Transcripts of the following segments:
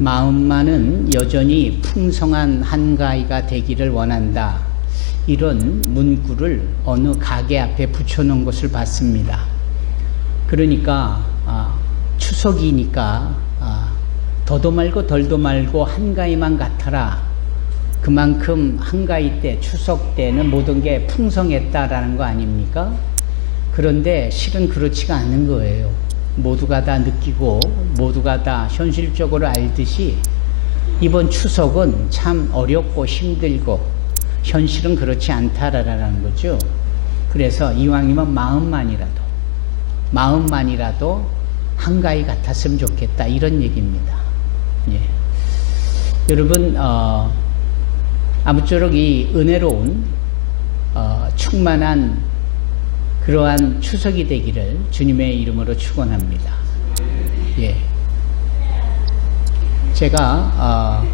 마음만은 여전히 풍성한 한가위가 되기를 원한다. 이런 문구를 어느 가게 앞에 붙여놓은 것을 봤습니다. 그러니까 추석이니까 더도 말고 덜도 말고 한가위만 같아라. 그만큼 한가위 때, 추석 때는 모든 게 풍성했다라는 거 아닙니까? 그런데 실은 그렇지가 않은 거예요. 모두가 다 느끼고 모두가 다 현실적으로 알듯이 이번 추석은 참 어렵고 힘들고 현실은 그렇지 않다라는 거죠. 그래서 이왕이면 마음만이라도 한가위 같았으면 좋겠다, 이런 얘기입니다. 예. 여러분, 아무쪼록 이 은혜로운 충만한 그러한 추석이 되기를 주님의 이름으로 축원합니다. 예. 제가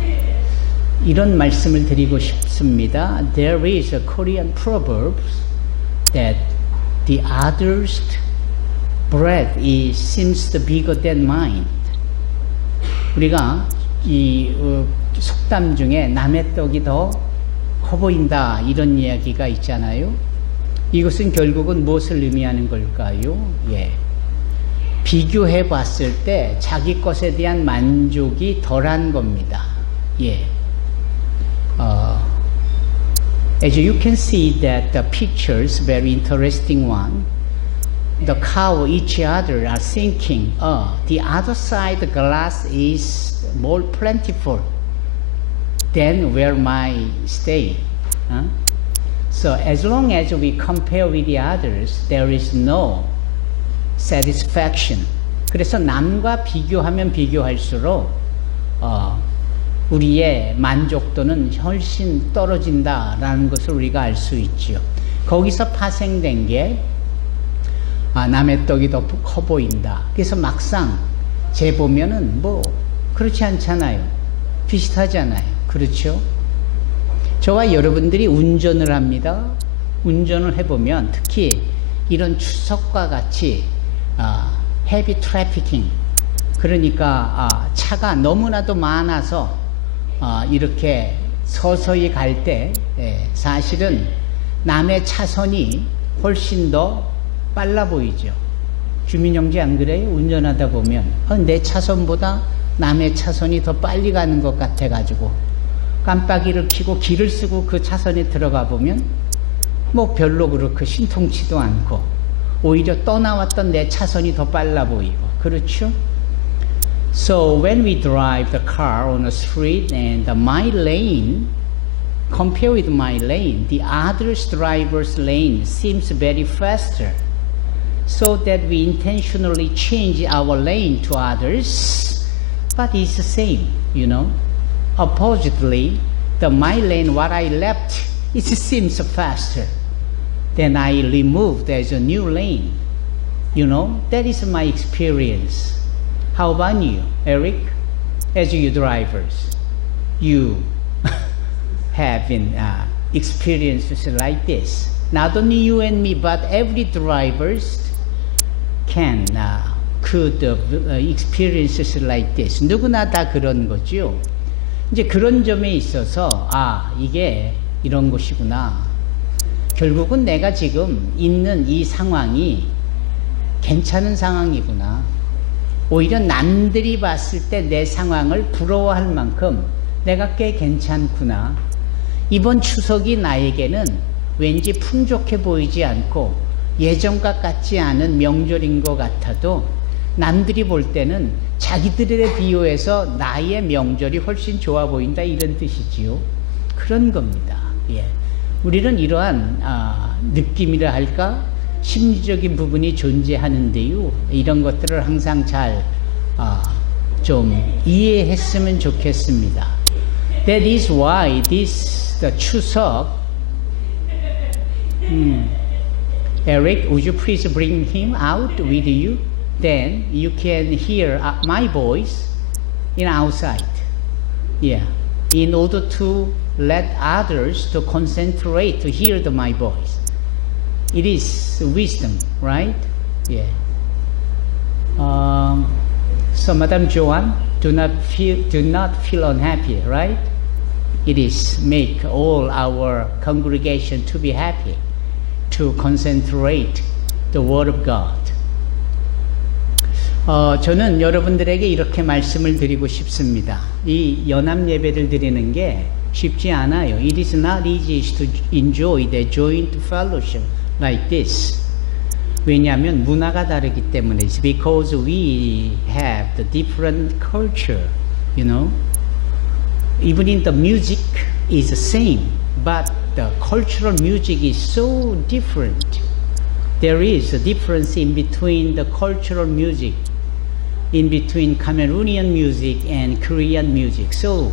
이런 말씀을 드리고 싶습니다. There is a Korean proverb that the other's bread seems bigger than mine. 우리가 이 속담 중에 남의 떡이 더 커 보인다, 이런 이야기가 있잖아요. 이것은 결국은 무엇을 의미하는 걸까요? 예. 비교해 봤을 때 자기 것에 대한 만족이 덜한 겁니다. 예. As you can see that the pictures, very interesting one. The cow each other are thinking, the other side the glass is more plentiful than where my stay. So as long as we compare with the others, there is no satisfaction. 그래서 남과 비교하면 비교할수록 우리의 만족도는 훨씬 떨어진다라는 것을 우리가 알 수 있죠. 거기서 파생된 게 남의 떡이 더 커 보인다. 그래서 막상 재보면은 뭐 그렇지 않잖아요. 비슷하잖아요. 그렇죠? 저와 여러분들이 운전을 합니다. 운전을 해보면 특히 이런 추석과 같이 헤비 트래피킹, 그러니까 차가 너무나도 많아서 이렇게 서서히 갈 때 사실은 남의 차선이 훨씬 더 빨라 보이죠. 주민영지 안 그래요? 운전하다 보면 내 차선보다 남의 차선이 더 빨리 가는 것 같아가지고 깜빡이를 켜고 길을 쓰고 그 차선에 들어가 보면 뭐 별로 그렇게 신통치도 않고 오히려 떠나왔던 내 차선이 더 빨라 보이고, 그렇죠? So when we drive the car on a street and my lane compare with my lane, the other driver's lane seems very faster. So that we intentionally change our lane to others, but it's the same, you know. Oppositely, my lane, what I left, it seems faster. Then I removed, there's a new lane. You know, that is my experience. How about you, Eric? As you drivers, you have been experiences like this. Not only you and me, but every drivers could experiences like this. 누구나 다 그런 거죠. 이제 그런 점에 있어서 이게 이런 것이구나. 결국은 내가 지금 있는 이 상황이 괜찮은 상황이구나. 오히려 남들이 봤을 때 내 상황을 부러워할 만큼 내가 꽤 괜찮구나. 이번 추석이 나에게는 왠지 풍족해 보이지 않고 예전과 같지 않은 명절인 것 같아도 남들이 볼 때는 자기들에 비교해서 나의 명절이 훨씬 좋아 보인다, 이런 뜻이지요. 그런 겁니다. 예. 우리는 이러한 느낌이라 할까, 심리적인 부분이 존재하는데요. 이런 것들을 항상 잘 좀 이해했으면 좋겠습니다. That is why the 추석. Eric, would you please bring him out with you? Then you can hear my voice in outside. Yeah, in order to let others to concentrate to hear my voice. It is wisdom, right? Yeah. So, Madam Joan, do not feel unhappy, right? It is make all our congregation to be happy, to concentrate the Word of God. 저는 여러분들에게 이렇게 말씀을 드리고 싶습니다. 이 연합 예배를 드리는 게 쉽지 않아요. It is not easy to enjoy the joint fellowship like this. 왜냐하면 문화가 다르기 때문에. It's because we have the different culture, you know. Even in the music is the same, but the cultural music is so different. There is a difference in between the cultural music, in between Cameroonian music and Korean music. So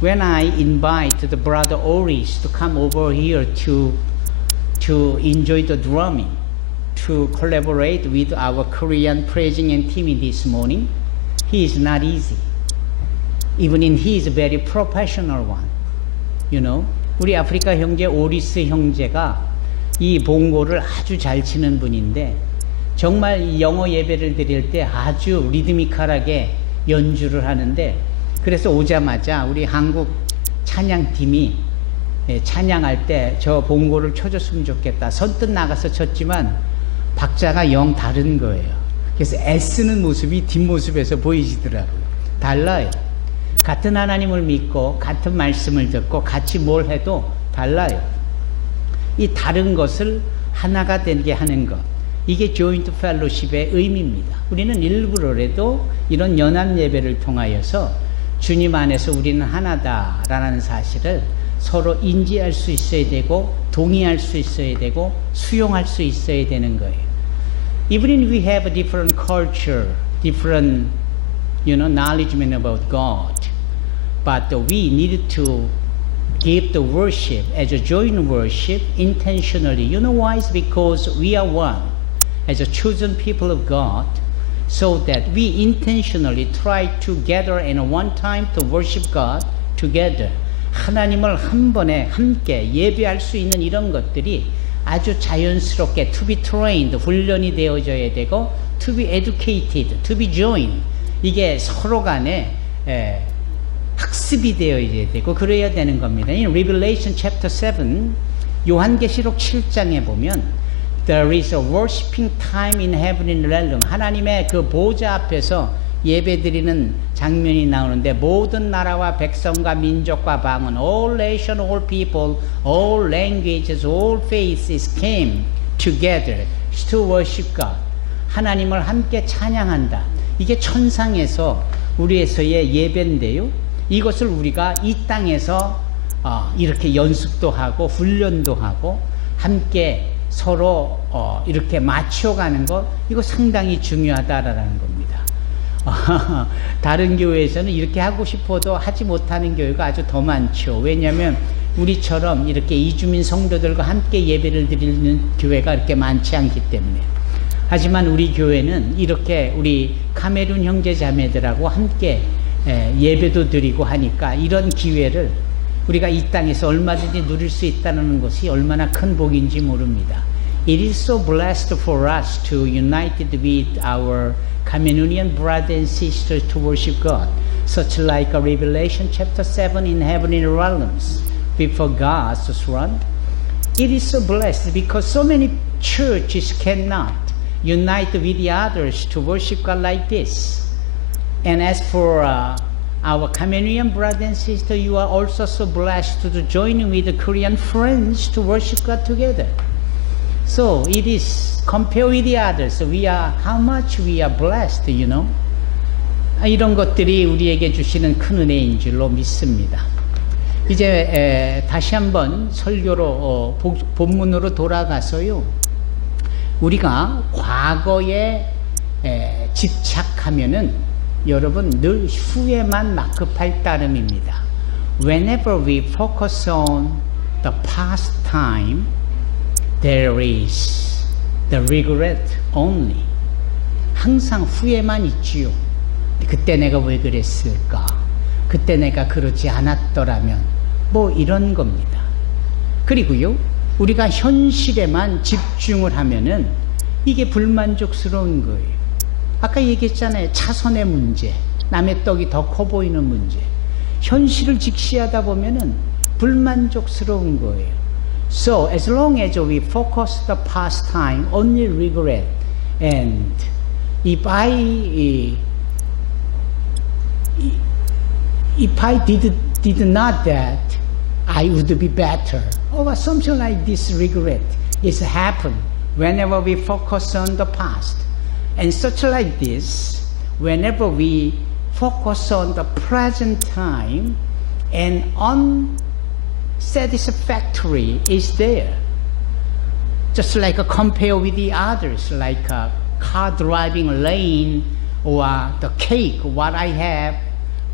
when I invite the brother Oris to come over here to enjoy the drumming, to collaborate with our Korean praising and team this morning, he is not easy. Even in he is a very professional one. You know, 우리 아프리카 형제 오리스 형제가 이 봉고를 아주 잘 치는 분인데 정말 영어 예배를 드릴 때 아주 리드미컬하게 연주를 하는데 그래서 오자마자 우리 한국 찬양팀이 찬양할 때 저 봉고를 쳐줬으면 좋겠다. 선뜻 나가서 쳤지만 박자가 영 다른 거예요. 그래서 애쓰는 모습이 뒷모습에서 보이시더라고요. 달라요. 같은 하나님을 믿고 같은 말씀을 듣고 같이 뭘 해도 달라요. 이 다른 것을 하나가 되게 하는 것, 이게 조인트 펠로십의 의미입니다. 우리는 일부러라도 이런 연합 예배를 통하여서 주님 안에서 우리는 하나다라는 사실을 서로 인지할 수 있어야 되고 동의할 수 있어야 되고 수용할 수 있어야 되는 거예요. Even if we have a different culture, different, knowledge about God, but we need to give the worship as a joint worship intentionally. You know why? It's because we are one as a chosen people of God, so that we intentionally try to gather in one time to worship God together. 하나님을 한 번에 함께 예배할 수 있는 이런 것들이 아주 자연스럽게 to be trained, 훈련이 되어져야 되고 to be educated, to be joined. 이게 서로 간에 학습이 되어야 되고 그래야 되는 겁니다. In Revelation chapter 7, 요한계시록 7장에 보면 There is a worshiping time in heaven in realm. 하나님의 그 보좌 앞에서 예배드리는 장면이 나오는데 모든 나라와 백성과 민족과 방언, all nation, all people, all languages, all faces came together to worship God. 하나님을 함께 찬양한다. 이게 천상에서 우리에서의 예배인데요. 이것을 우리가 이 땅에서 이렇게 연습도 하고 훈련도 하고 함께 서로 이렇게 맞춰가는 것, 이거 상당히 중요하다라는 겁니다. 다른 교회에서는 이렇게 하고 싶어도 하지 못하는 교회가 아주 더 많죠. 왜냐하면 우리처럼 이렇게 이주민 성도들과 함께 예배를 드리는 교회가 그렇게 많지 않기 때문에. 하지만 우리 교회는 이렇게 우리 카메룬 형제 자매들하고 함께 예배도 드리고 하니까 이런 기회를 우리가 이 땅에서 얼마든지 누릴 수 있다는 것이 얼마나 큰 복인지 모릅니다. It is so blessed for us to unite with our Cameroonian brothers and sisters to worship God, such like a Revelation chapter 7 in heavenly realms before God's throne. It is so blessed because so many churches cannot unite with the others to worship God like this. And as for our Cameroonian brothers and sisters, you are also so blessed to join with the Korean friends to worship God together. So it is compared with the others. How much we are blessed, 이런 것들이 우리에게 주시는 큰 은혜인 줄로 믿습니다. 이제 다시 한번 설교로 본문으로 돌아가서요. 우리가 과거에 집착하면은 여러분 늘 후회만 막급할 따름입니다. Whenever we focus on the past time, there is the regret only. 항상 후회만 있지요. 그때 내가 왜 그랬을까? 그때 내가 그러지 않았더라면 뭐 이런 겁니다. 그리고요, 우리가 현실에만 집중을 하면은 이게 불만족스러운 거예요. 아까 얘기했잖아요. 차선의 문제, 남의 떡이 더 커 보이는 문제. 현실을 직시하다 보면은 불만족스러운 거예요. So as long as we focus the past time, only regret, and if I did not that, I would be better. Or something like this regret is happen whenever we focus on the past. And such like this, whenever we focus on the present time, and unsatisfactory is there. Just like compare with the others, like a car driving lane or the cake, what I have,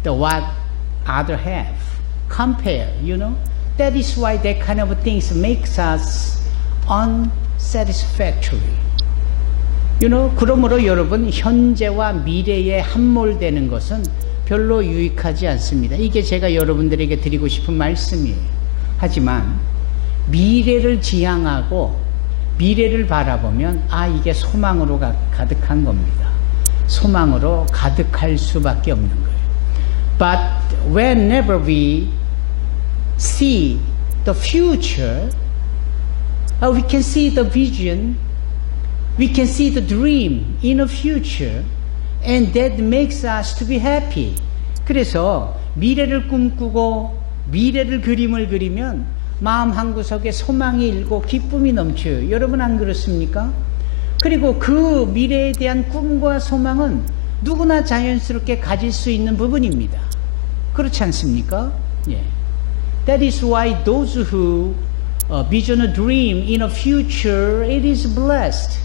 the what other have. Compare, you know. That is why that kind of things makes us unsatisfactory. You know, 그러므로 여러분 현재와 미래에 함몰되는 것은 별로 유익하지 않습니다. 이게 제가 여러분들에게 드리고 싶은 말씀이에요. 하지만 미래를 지향하고 미래를 바라보면 이게 소망으로 가득한 겁니다. 소망으로 가득할 수밖에 없는 거예요. But whenever we see the future, we can see the vision, we can see the dream in the future, and that makes us to be happy. 그래서 미래를 꿈꾸고 미래를 그림을 그리면 마음 한구석에 소망이 일고 기쁨이 넘쳐요. 여러분 안 그렇습니까? 그리고 그 미래에 대한 꿈과 소망은 누구나 자연스럽게 가질 수 있는 부분입니다. 그렇지 않습니까? 예. That is why those who vision a dream in a future, it is blessed.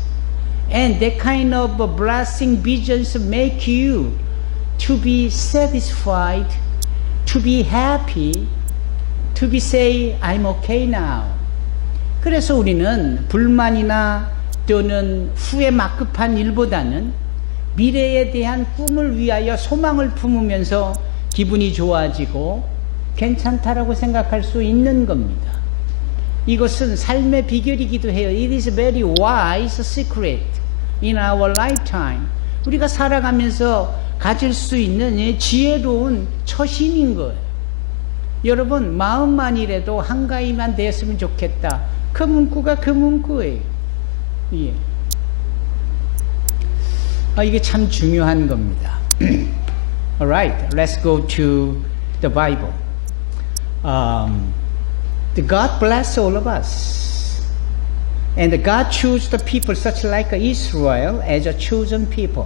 And that kind of blessing visions make you to be satisfied, to be happy, to be say, I'm okay now. 그래서 우리는 불만이나 또는 후회 막급한 일보다는 미래에 대한 꿈을 위하여 소망을 품으면서 기분이 좋아지고 괜찮다라고 생각할 수 있는 겁니다. 이것은 삶의 비결이기도 해요. It is a very wise secret in our lifetime. 우리가 살아가면서 가질 수 있는 지혜로운 처신인 거예요. 여러분 마음만이라도 한가위만 되었으면 좋겠다. 그 문구가 그 문구예요. 예. 이게 참 중요한 겁니다. Alright, let's go to the Bible. God bless all of us. And God chose the people such like Israel as a chosen people.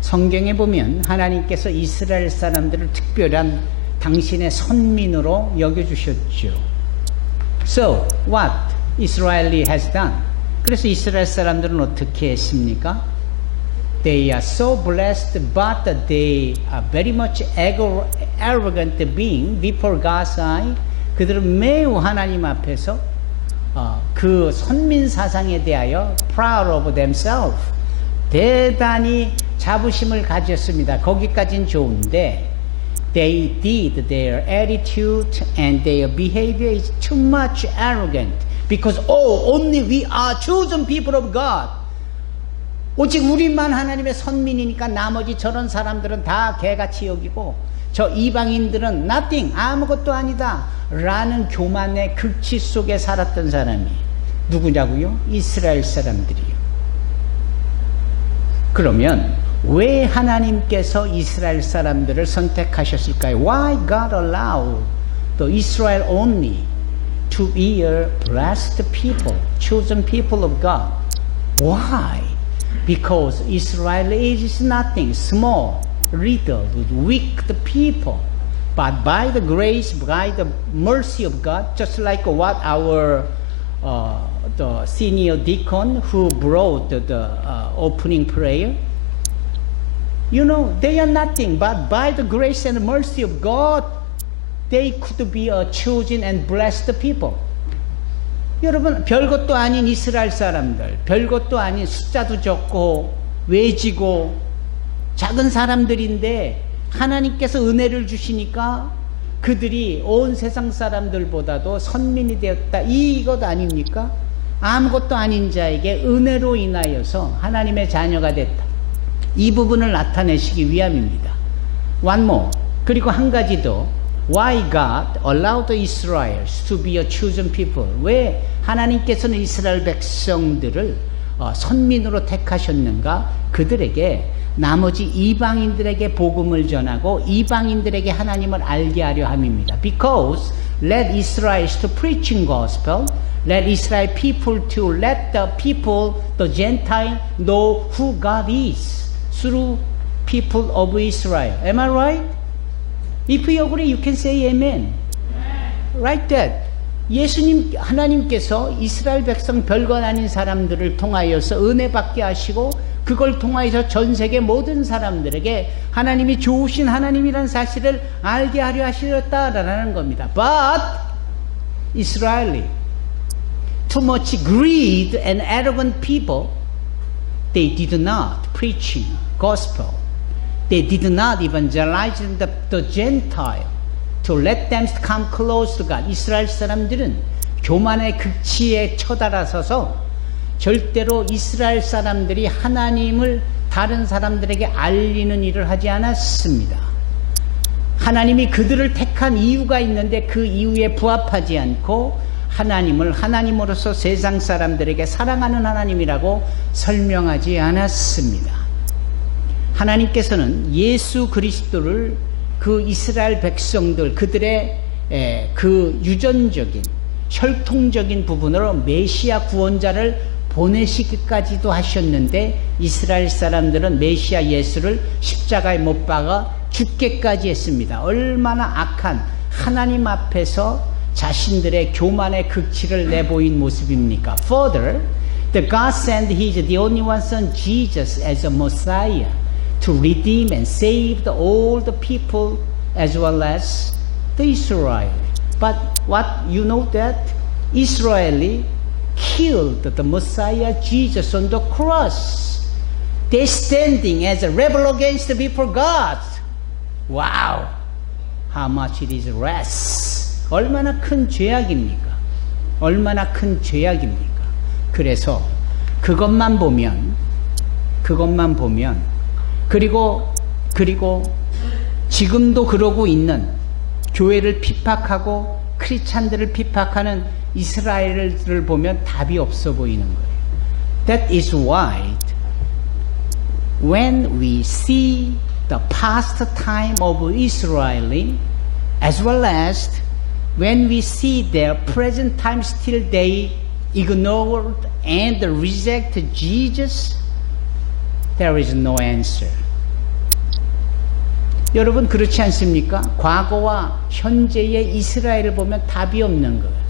성경에 보면 하나님께서 이스라엘 사람들을 특별한 당신의 선민으로 여겨주셨죠. So, what Israel has done? 그래서 이스라엘 사람들은 어떻게 했습니까? They are so blessed, but they are very much arrogant being before God's eye. 그들은 매우 하나님 앞에서 그 선민 사상에 대하여 proud of themselves. 대단히 자부심을 가졌습니다. 거기까지는 좋은데 they did their attitude and their behavior is too much arrogant because only we are chosen people of God. 오직 우리만 하나님의 선민이니까 나머지 저런 사람들은 다 개같이 여기고 저 이방인들은 nothing, 아무것도 아니다 라는 교만의 극치 속에 살았던 사람이 누구냐고요? 이스라엘 사람들이요. 그러면 왜 하나님께서 이스라엘 사람들을 선택하셨을까요? Why God allowed the Israel only to be a blessed people, chosen people of God? Why? Because Israel is nothing, small, little, weak people. But by the grace, by the mercy of God, just like what our the senior deacon who brought the opening prayer, you know, they are nothing, but by the grace and mercy of God, they could be a chosen and blessed people. 여러분, 별것도 아닌 이스라엘 사람들, 별것도 아닌 숫자도 적고 외지고 작은 사람들인데 하나님께서 은혜를 주시니까 그들이 온 세상 사람들보다도 선민이 되었다. 이것 아닙니까? 아무것도 아닌 자에게 은혜로 인하여서 하나님의 자녀가 됐다. 이 부분을 나타내시기 위함입니다. One more. 그리고 한 가지 더. Why God allowed the Israelites to be a chosen people? 왜 하나님께서는 이스라엘 백성들을 선민으로 택하셨는가? 그들에게 나머지 이방인들에게 복음을 전하고 이방인들에게 하나님을 알게 하려 함입니다. Because let Israelites to preaching gospel, let Israel people to let the people, the Gentile, know who God is through people of Israel. Am I right? If you agree, you can say amen. Right that. 예수님, 하나님께서 이스라엘 백성 별것 아닌 사람들을 통하여서 은혜 받게 하시고 그걸 통하여서 전 세계 모든 사람들에게 하나님이 좋으신 하나님이라는 사실을 알게 하려 하셨다라는 겁니다. But Israeli, too much greed and arrogant people, they did not preaching gospel. They did not evangelize the Gentile to let them come close to God. 이스라엘 사람들은 교만의 극치에 처달아서서 절대로 이스라엘 사람들이 하나님을 다른 사람들에게 알리는 일을 하지 않았습니다. 하나님이 그들을 택한 이유가 있는데 그 이유에 부합하지 않고 하나님을 하나님으로서 세상 사람들에게 사랑하는 하나님이라고 설명하지 않았습니다. 하나님께서는 예수 그리스도를 그 이스라엘 백성들 그들의 그 유전적인 혈통적인 부분으로 메시아 구원자를 보내시기까지도 하셨는데 이스라엘 사람들은 메시아 예수를 십자가에 못 박아 죽게까지 했습니다. 얼마나 악한 하나님 앞에서 자신들의 교만의 극치를 내보인 모습입니까? Further, the God sent the only one son Jesus as a Messiah to redeem and save all the people as well as the Israel. But what you know that Israeli killed the Messiah Jesus on the cross. They standing as a rebel against the people God. Wow, how much it is less. 얼마나 큰 죄악입니까? 얼마나 큰 죄악입니까? 그래서 그것만 보면 그리고 지금도 그러고 있는 교회를 핍박하고 크리스찬들을 핍박하는 이스라엘을 보면 답이 없어 보이는 거예요. That is why when we see the past time of Israel as well as when we see their present time still they ignored and reject Jesus, there is no answer. 여러분 그렇지 않습니까? 과거와 현재의 이스라엘을 보면 답이 없는 거예요.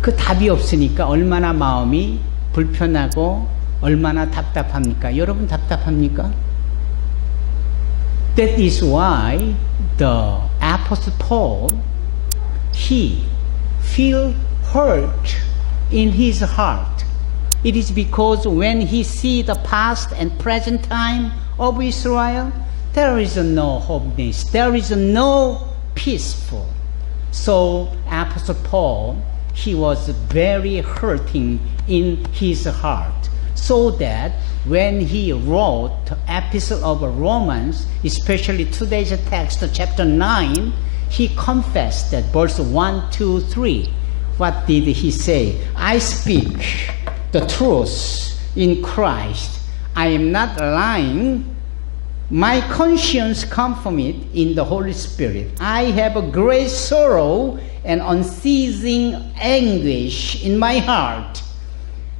그 답이 없으니까 얼마나 마음이 불편하고 얼마나 답답합니까? 여러분 답답합니까? That is why the Apostle Paul, he feel hurt in his heart. It is because when he see the past and present time of Israel, there is no hopeness, there is no peaceful. So Apostle Paul, he was very hurting in his heart. So that when he wrote the epistle of Romans, especially today's text, chapter 9, he confessed that verse 1, 2, 3. What did he say? I speak the truth in Christ. I am not lying. My conscience confirms it in the Holy Spirit. I have a great sorrow and unceasing anguish in my heart.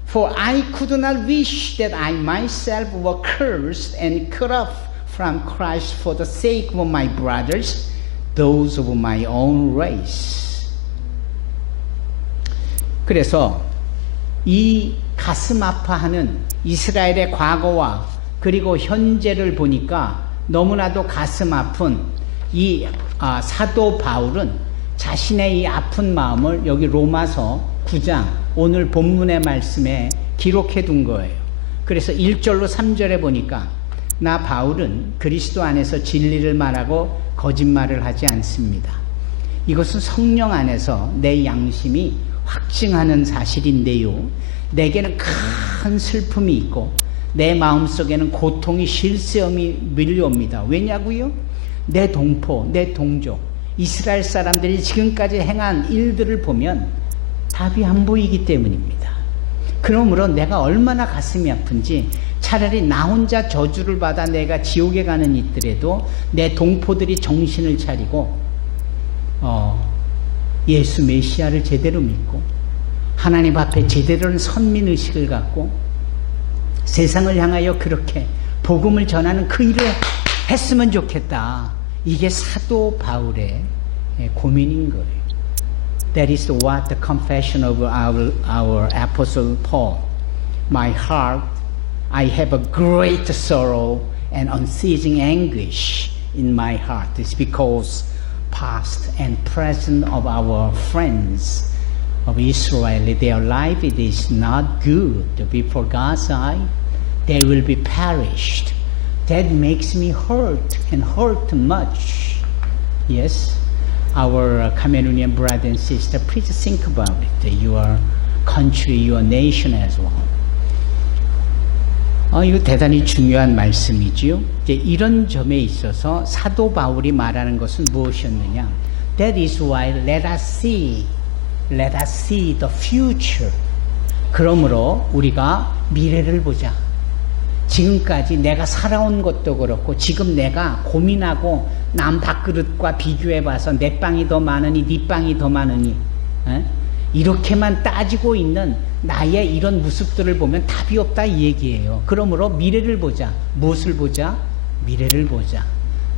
For I could not wish that I myself were cursed and cut off from Christ for the sake of my brothers, those of my own race. 그래서 이 가슴 아파하는 이스라엘의 과거와 그리고 현재를 보니까 너무나도 가슴 아픈 이 사도 바울은 자신의 이 아픈 마음을 여기 로마서 9장 오늘 본문의 말씀에 기록해 둔 거예요. 그래서 1절로 3절에 보니까 나 바울은 그리스도 안에서 진리를 말하고 거짓말을 하지 않습니다. 이것은 성령 안에서 내 양심이 확증하는 사실인데요. 내게는 큰 슬픔이 있고 내 마음속에는 고통이 쉴 새 없이 밀려옵니다. 왜냐고요? 내 동포, 내 동족, 이스라엘 사람들이 지금까지 행한 일들을 보면 답이 안 보이기 때문입니다. 그러므로 내가 얼마나 가슴이 아픈지 차라리 나 혼자 저주를 받아 내가 지옥에 가는 이들에도 내 동포들이 정신을 차리고 예수 메시아를 제대로 믿고 하나님 앞에 제대로 선민의식을 갖고 세상을 향하여 그렇게 복음을 전하는 그 일을 했으면 좋겠다. 이게 사도 바울의 고민인 거예요. That is what the confession of our apostle Paul. My heart, I have a great sorrow and unceasing anguish in my heart. It's because past and present of our friends of Israel, their life it is not good before God's eye. They will be perished. That makes me hurt and hurt much. Yes, our Cameroonian brother and sister, please think about it. Your country, your nation as well. 이거 대단히 중요한 말씀이지요. 이제 이런 점에 있어서 사도 바울이 말하는 것은 무엇이었느냐? That is why let us see the future. 그러므로 우리가 미래를 보자. 지금까지 내가 살아온 것도 그렇고 지금 내가 고민하고 남 밥그릇과 비교해봐서 내 빵이 더 많으니 네 빵이 더 많으니 이렇게만 따지고 있는 나의 이런 모습들을 보면 답이 없다 이 얘기예요. 그러므로 미래를 보자. 무엇을 보자? 미래를 보자.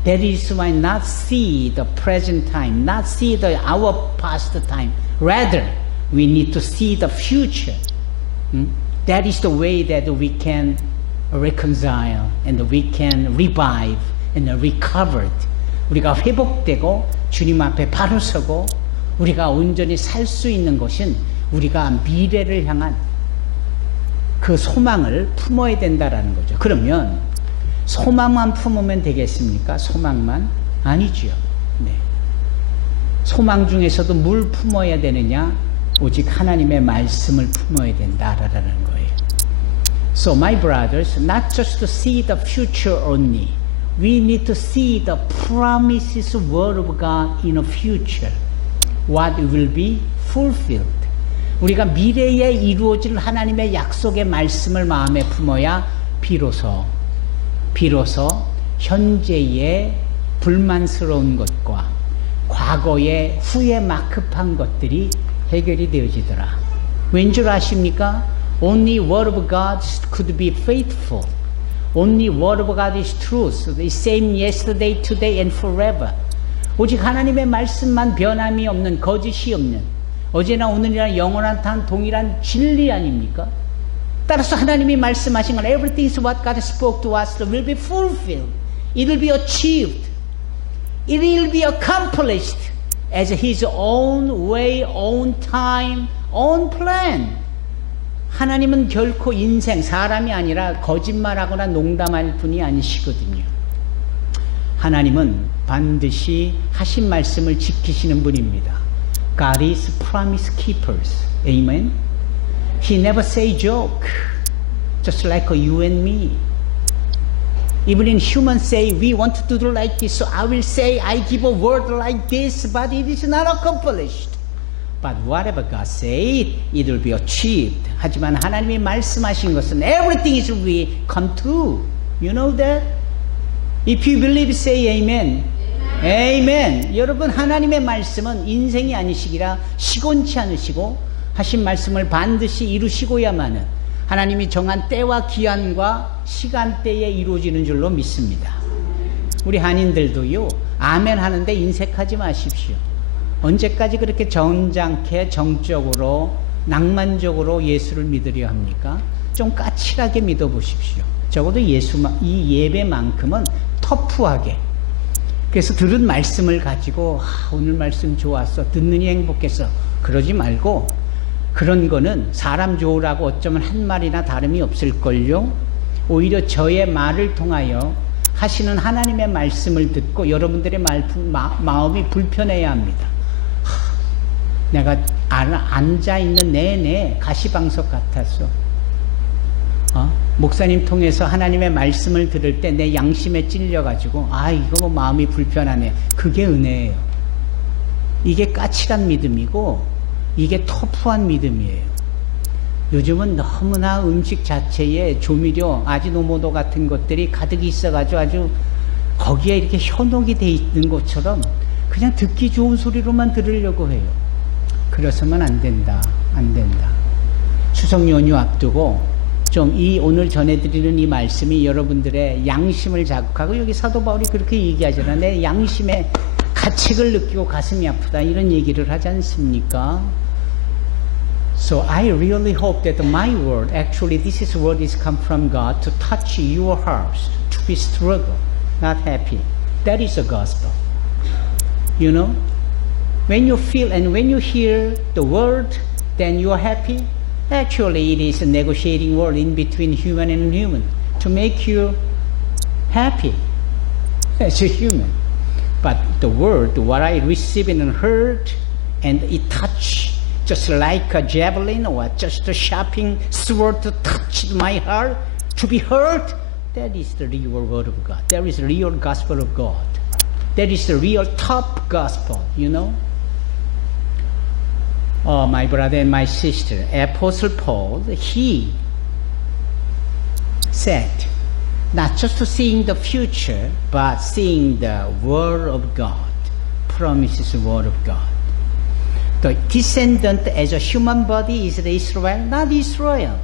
That is why not see the present time, not see our past time. Rather, we need to see the future. That is the way that we can reconcile and we can revive and recover. 우리가 회복되고 주님 앞에 바로 서고 우리가 온전히 살 수 있는 것은 우리가 미래를 향한 그 소망을 품어야 된다라는 거죠. 그러면 소망만 품으면 되겠습니까? 소망만? 아니죠. 네. 소망 중에서도 뭘 품어야 되느냐? 오직 하나님의 말씀을 품어야 된다라는 거예요. So my brothers, not just to see the future only. We need to see the promises word of God in the future. What will be fulfilled. 우리가 미래에 이루어질 하나님의 약속의 말씀을 마음에 품어야 비로소 현재의 불만스러운 것과 과거의 후에 막급한 것들이 해결이 되어지더라. 왠 줄 아십니까? Only word of God could be faithful. Only word of God is truth. The same yesterday, today, and forever. 오직 하나님의 말씀만 변함이 없는 거짓이 없는 어제나 오늘이나 영원한 동일한 진리 아닙니까? 따라서 하나님이 말씀하신 건 everything is what God spoke to us will be fulfilled. It will be achieved. It will be accomplished as His own way, own time, own plan. 하나님은 결코 인생, 사람이 아니라 거짓말하거나 농담할 분이 아니시거든요. 하나님은 반드시 하신 말씀을 지키시는 분입니다. God is promise keepers. Amen. He never say joke, just like you and me. Even in humans say, we want to do like this, so I will say, I give a word like this, but it is not accomplished. But whatever God said, it will be achieved. 하지만 하나님이 말씀하신 것은 everything is will come true. You know that? If you believe, say amen. Amen. 여러분, 하나님의 말씀은 인생이 아니시기라 시곤치 않으시고 하신 말씀을 반드시 이루시고야만은 하나님이 정한 때와 기한과 시간대에 이루어지는 줄로 믿습니다. 우리 한인들도요, 아멘 하는데 인색하지 마십시오. 언제까지 그렇게 점잖게 정적으로 낭만적으로 예수를 믿으려 합니까? 좀 까칠하게 믿어보십시오. 적어도 이 예배만큼은 터프하게. 그래서 들은 말씀을 가지고 오늘 말씀 좋았어, 듣느니 행복했어, 그러지 말고 그런 거는 사람 좋으라고 어쩌면 한 말이나 다름이 없을걸요. 오히려 저의 말을 통하여 하시는 하나님의 말씀을 듣고 여러분들의 마음이 불편해야 합니다. 내가 앉아있는 내내 가시방석 같았어. 목사님 통해서 하나님의 말씀을 들을 때 내 양심에 찔려가지고 이거 뭐 마음이 불편하네. 그게 은혜예요. 이게 까칠한 믿음이고 이게 터프한 믿음이에요. 요즘은 너무나 음식 자체에 조미료, 아지노모토 같은 것들이 가득 있어가지고 아주 거기에 이렇게 현혹이 돼 있는 것처럼 그냥 듣기 좋은 소리로만 들으려고 해요. 그래서는 안 된다. 안 된다. 추석 연휴 앞두고 좀 오늘 전해드리는 이 말씀이 여러분들의 양심을 자극하고, 여기 사도 바울이 그렇게 얘기하잖아. 내 양심에 가책을 느끼고 가슴이 아프다, 이런 얘기를 하지 않습니까? So I really hope that my word, actually this is word is come from God to touch your hearts, to be struggle, not happy. That is the gospel. You know, when you feel and when you hear the word, then you are happy. Actually, it is a negotiating word in between human and human to make you happy as a human. But the word, what I received and heard, and it touched just like a javelin or just a sharpening sword to touch my heart, to be hurt, that is the real word of God. That is the real gospel of God. That is the real top gospel, you know. Oh, my brother and my sister, Apostle Paul, he said, not just to seeing the future, but seeing the Word of God, promises the Word of God. The descendant as a human body is Israel, not Israel.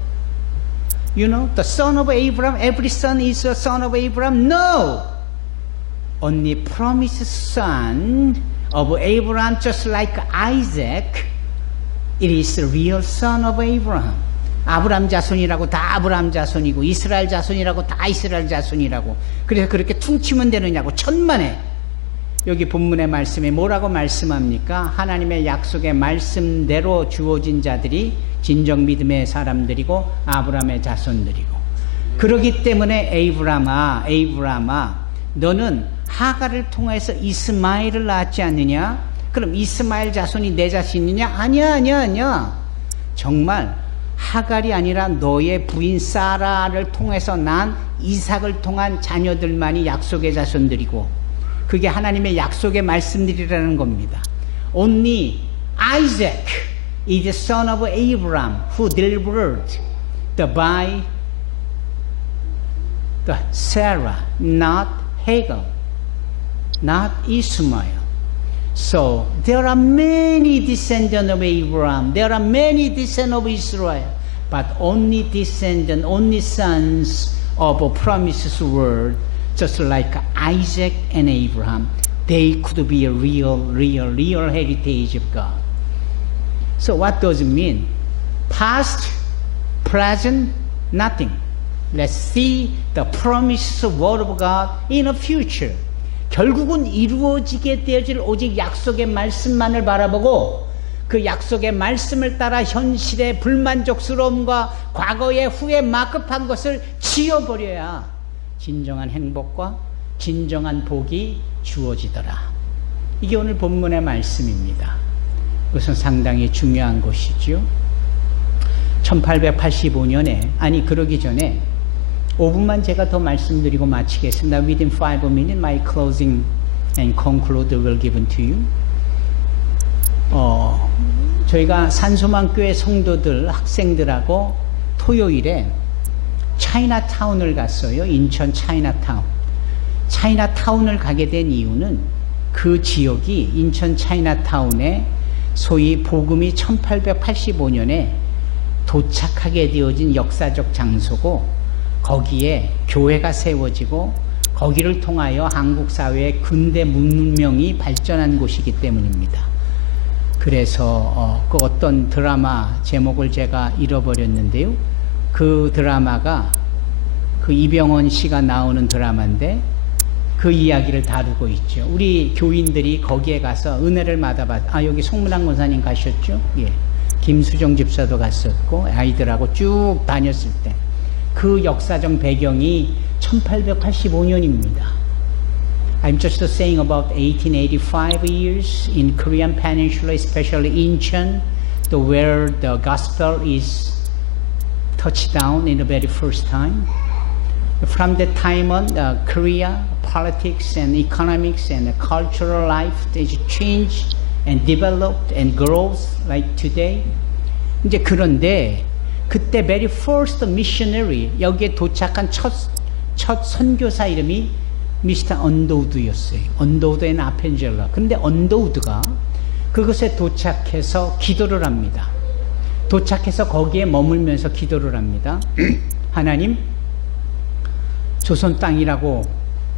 You know, the son of Abraham, every son is a son of Abraham. No! Only promised son of Abraham, just like Isaac, it is the real son of Abraham. 아브람 자손이라고 다 아브람 자손이고 이스라엘 자손이라고 다 이스라엘 자손이라고. 그래서 그렇게 퉁치면 되느냐고. 천만에 여기 본문의 말씀에 뭐라고 말씀합니까? 하나님의 약속의 말씀대로 주어진 자들이 진정 믿음의 사람들이고 아브람의 자손들이고. 그러기 때문에 에이브라마 너는 하갈을 통해서 이스마엘을 낳았지 않느냐? 그럼 이스마엘 자손이 내 자신이냐? 아니야. 정말 하갈이 아니라 너의 부인 사라를 통해서 난 이삭을 통한 자녀들만이 약속의 자손들이고, 그게 하나님의 약속의 말씀들이라는 겁니다. Only Isaac is the son of Abraham who delivered by the Sarah, not Hagar, not Ishmael. So there are many descendants of Abraham, there are many descendants of Israel, but only descendants, only sons of a promised word, just like Isaac and Abraham, they could be a real heritage of God. So what does it mean? Past, present, nothing. Let's see the promised word of God in the future. 결국은 이루어지게 되어질 오직 약속의 말씀만을 바라보고 그 약속의 말씀을 따라 현실의 불만족스러움과 과거의 후에 막급한 것을 지워버려야 진정한 행복과 진정한 복이 주어지더라. 이게 오늘 본문의 말씀입니다. 그것은 상당히 중요한 것이죠. 1885년에 아니 그러기 전에 5분만 제가 더 말씀드리고 마치겠습니다. Within 5 minutes, my closing and conclude will given to you. 저희가 산소망교회 성도들, 학생들하고 토요일에 차이나타운을 갔어요. 인천 차이나타운. 차이나타운을 가게 된 이유는 그 지역이 인천 차이나타운에 소위 복음이 1885년에 도착하게 되어진 역사적 장소고 거기에 교회가 세워지고 거기를 통하여 한국 사회의 근대 문명이 발전한 곳이기 때문입니다. 그래서 그 어떤 드라마 제목을 제가 잃어버렸는데요. 그 드라마가 그 이병헌 씨가 나오는 드라마인데 그 이야기를 다루고 있죠. 우리 교인들이 거기에 가서 은혜를 받아봤. 여기 송문환 권사님 가셨죠? 예. 김수정 집사도 갔었고 아이들하고 쭉 다녔을 때 그 역사적 배경이 1885년입니다. I'm just saying about 1885 years in Korean Peninsula, especially Incheon, where the gospel is touched down in the very first time. From that time on, Korea politics and economics and cultural life is changed and developed and grows like today. 이제 그런데 그때 very first missionary 여기에 도착한 첫 선교사 이름이 미스터 언더우드였어요. 언더우드 앤 아펜젤러. 그런데 언더우드가 그것에 도착해서 기도를 합니다. 도착해서 거기에 머물면서 기도를 합니다. 하나님, 조선 땅이라고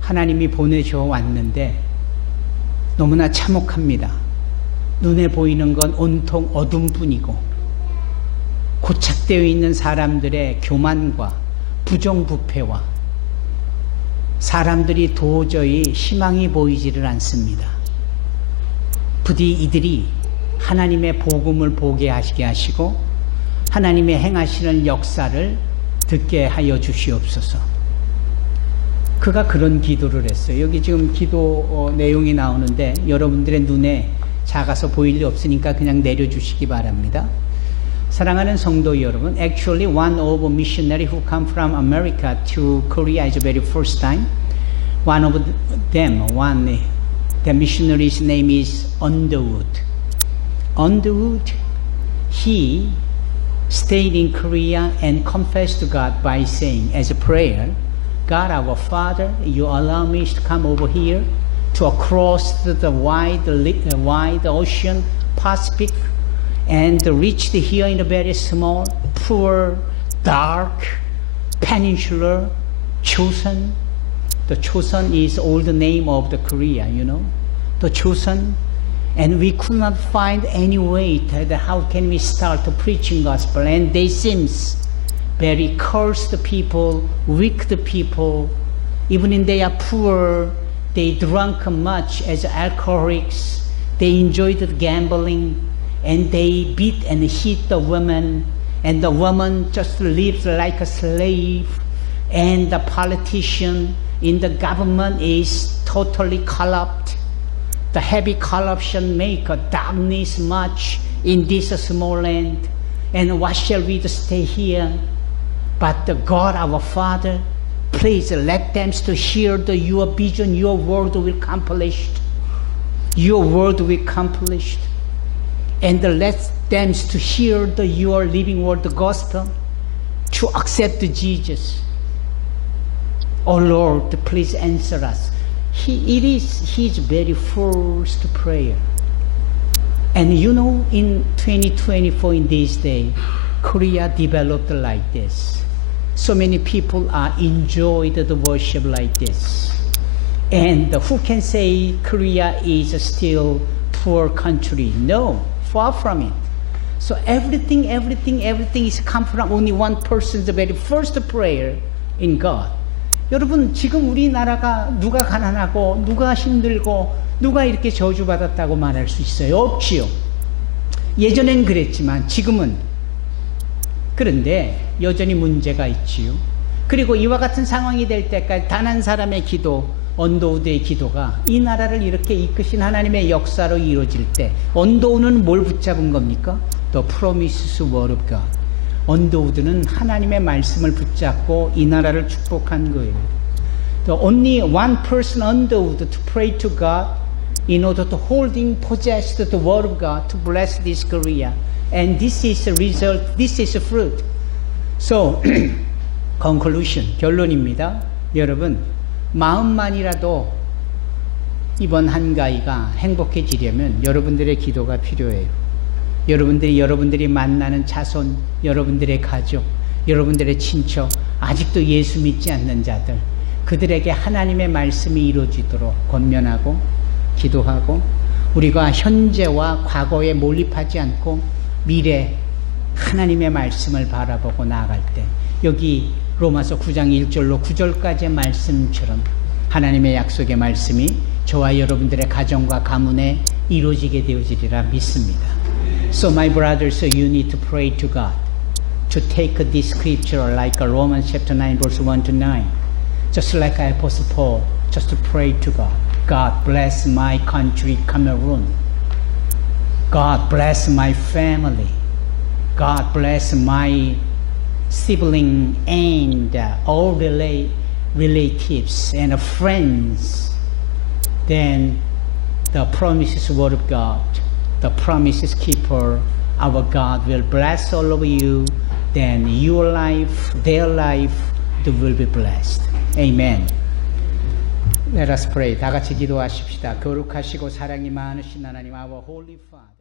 하나님이 보내줘 왔는데 너무나 참혹합니다. 눈에 보이는 건 온통 어둠뿐이고 고착되어 있는 사람들의 교만과 부정부패와 사람들이 도저히 희망이 보이지를 않습니다. 부디 이들이 하나님의 복음을 보게 하시게 하시고 하나님의 행하시는 역사를 듣게 하여 주시옵소서. 그가 그런 기도를 했어요. 여기 지금 기도 내용이 나오는데 여러분들의 눈에 작아서 보일 리 없으니까 그냥 내려주시기 바랍니다. 사랑하는 성도 여러분, actually one of missionary who come from America to Korea is the very first time. One of them, the missionary's name is Underwood. Underwood, he stayed in Korea and confessed to God by saying, as a prayer, God our Father, you allow me to come over here to across the wide ocean, Pacific, and reached here in a very small, poor, dark, peninsular Chosun. The Chosun is old name of the Korea, you know, the Chosun. And we could not find any way that how can we start preaching gospel. And they seems very cursed people, wicked people. Even if they are poor, they drank much as alcoholics. They enjoyed gambling, and they beat and hit the woman. And the woman just lives like a slave. And the politician in the government is totally corrupt. The heavy corruption make a darkness much in this small land. And what shall we stay here? But the God our Father, please let them to hear your vision, your word will accomplish. Your word will accomplish. And let them to hear your living word, the gospel, to accept Jesus. Oh Lord, please answer us. His very first prayer. And you know, in 2024, in this day, Korea developed like this. So many people are enjoyed the worship like this. And who can say Korea is still poor country? No, far from it. So everything is come from only one person's very first prayer in God. 여러분, 지금 우리나라가 누가 가난하고 누가 힘들고 누가 이렇게 저주받았다고 말할 수 있어요? 없지요. 예전엔 그랬지만 지금은. 그런데 여전히 문제가 있지요. 그리고 이와 같은 상황이 될 때까지 단 한 사람의 기도, 언더우드의 기도가 이 나라를 이렇게 이끄신 하나님의 역사로 이루어질 때 언더우드는 뭘 붙잡은 겁니까? The promises word of God. 언더우드는 하나님의 말씀을 붙잡고 이 나라를 축복한 거예요. The only one person Underwood to pray to God in order to possess the word of God to bless this Korea. And this is the result, this is the fruit. So, conclusion, 결론입니다. 여러분, 마음만이라도 이번 한가위가 행복해지려면 여러분들의 기도가 필요해요. 여러분들이 만나는 자손, 여러분들의 가족, 여러분들의 친척, 아직도 예수 믿지 않는 자들, 그들에게 하나님의 말씀이 이루어지도록 권면하고 기도하고 우리가 현재와 과거에 몰입하지 않고 미래 하나님의 말씀을 바라보고 나아갈 때 여기 로마서 9장 1절로 9절까지의 말씀처럼 하나님의 약속의 말씀이 저와 여러분들의 가정과 가문에 이루어지게 되어지리라 믿습니다. So my brothers, you need to pray to God to take this scripture like Romans chapter 9 verse 1 to 9. Just like Apostle Paul, just to pray to God. God bless my country, Cameroon. God bless my family. God bless my sibling and all relatives and friends, then the promises word of God, the promises keeper, our God will bless all of you. Then your life, their life, they will be blessed. Amen. Let us pray. 다 같이 기도하십시다. 거룩하시고 사랑이 많으신 하나님, our Holy Father.